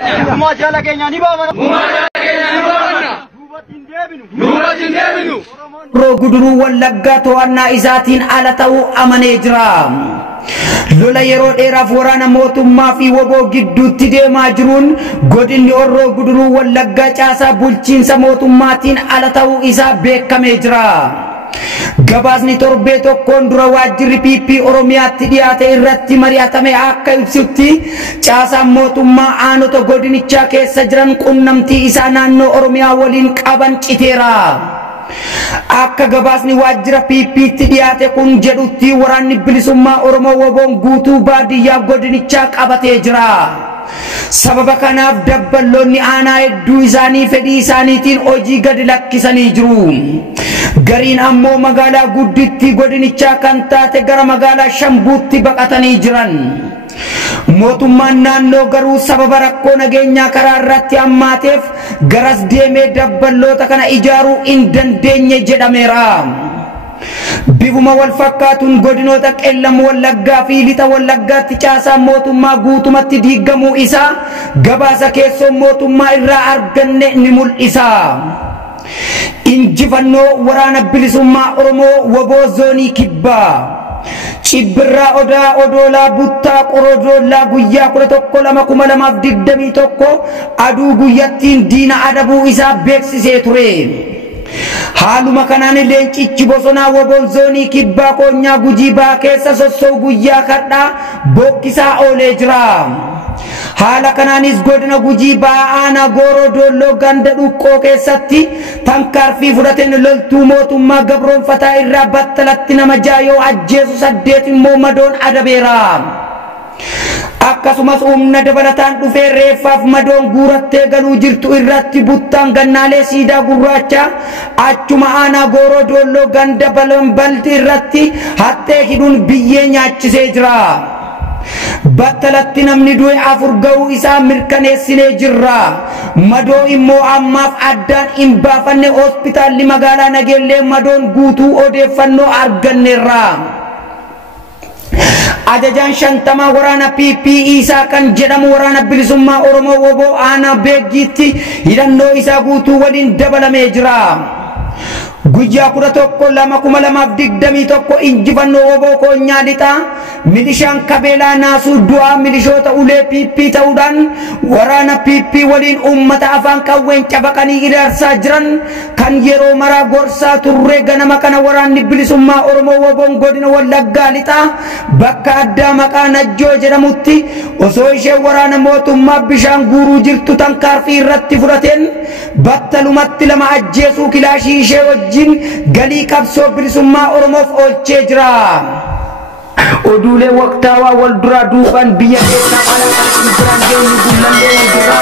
Mumaajala keenya ni baamana. Guduruu Wallaggaa to'annaa isaatiin ala ta'uu amanee jira. Lola yeroo dheeraaf waraana mootummaa fi woboo gidduutti deemaa jiruun godinni Horroo Guduruu Wallaggaa caasaa bulchiinsa mootummaatiin ala ta'uu isaa beekamee jira. Gabaasni torbee tokkoon dura waajjirri PP Oromiyaatti dhiyaate irratti mari'atame akka ibsutti caasaan mootummaa aanota godinichaa keessa jiran qunnamtii isaa naannoo Oromiyaa waliin qaban citeera. Akka gabaasni waajjira PP'tti dhiyaate kun jedhutti waraanni bilisummaa Oromoo woboon guutuu baadiyyaa godinichaa qabatee jira. Sababa kanaaf dabballoonni aanaa hedduu isaanii fedhii isaaniitiin hojii gadi lakkisanii jiru. Gariin ammoo magaalaa guddittii godinichaa kan taate gara magaalaa Shambuutti baqatanii jiran. Mootummaan naannoo garuu sababa rakkoo nageenyaa karaa irratti hammaateef garas deemee dabballoota kana ijaaruu hin dandeenye jedhameera. Bifuma wal fakkaatuun godinoota Qellam Wallaggaa fi Lixa Wallaggaatti caasaan mootummaa guutumatti diigamuu isaa gabaasa keessoon mootummaa irraa arganne ni mul'isa. Injifannoo waraana bilisummaa Oromoo woboo zoonii kibbaa. Cibbirraa Odaa Odoolaa Buttaa Qorodoolaa guyyaa 11/2021 aduu guyyattiin diina adabuu isaa beeksisee ture. Haaluma kanaan leencichi bosonaa woboon zoonii kibbaa Koonyaa Gujii baa keessa sossoo guyyaa kadhaa bokkisaa oolee jira. Haala kanaanis godina Gujii baa aanaa Gooroo Doolloo ganda Dhuqqoo keessatti tankaarfii fudhateen loltuu mootummaa gabroonfataa irraa battalatti nama 6 yoo ajjeesu 8 immoo madoon adabeera. Akkasumas humna dabalataan dhufee reeffaaf madoon guurattee galuu jirtu irratti buttaan gannaalee siidaa gurraacha achuma aanaa Gooroo Doolloo ganda Balambalti irratti hattee hidhuun biyyee nyaachisee jira. Battalatti namni du'e 4 ga'uu isaa mirkaneessinee jirra. Madoo immoo ammaaf addaan hin baafanne hospitaalli magaalaa Nageellee madoon guutuu odeeffannoo arganneerra. Ajajaan 50 waraana PP isaa kan jedhamu waraana bilisummaa Oromoo woboo aanaa Beeggiitti hidhannoo isaa guutuu waliin dabalamee jira. Guyyaa 11/2021 injifannoo woboo Koonyaa Lixaa milishaan Kabeelaa Naasuu du'aa milishoota ulee PP ta'uudhaan waraana PP waliin uummata afaan qawween cabaqanii ijaarsaa jiran kan yeroo maraa gorsaa turre ganama kana waraanni bilisummaa Oromoo woboon godina Wallaggaa Lixaa bakka addaa maqaa Najjoo jedhamutti osoo ishee waraana mootummaa bishaan guuruu jirtu tankaarfii irratti fudhateen battalumatti 2 ajjeesuu kilaashii ishee wajjin galii qabsoo bilisummaa Oromoof oolchee jira. Oduulee waqtaawaa wal duraa duubaan biyya keessaa alaa kan biraan geenyu gullallee jira.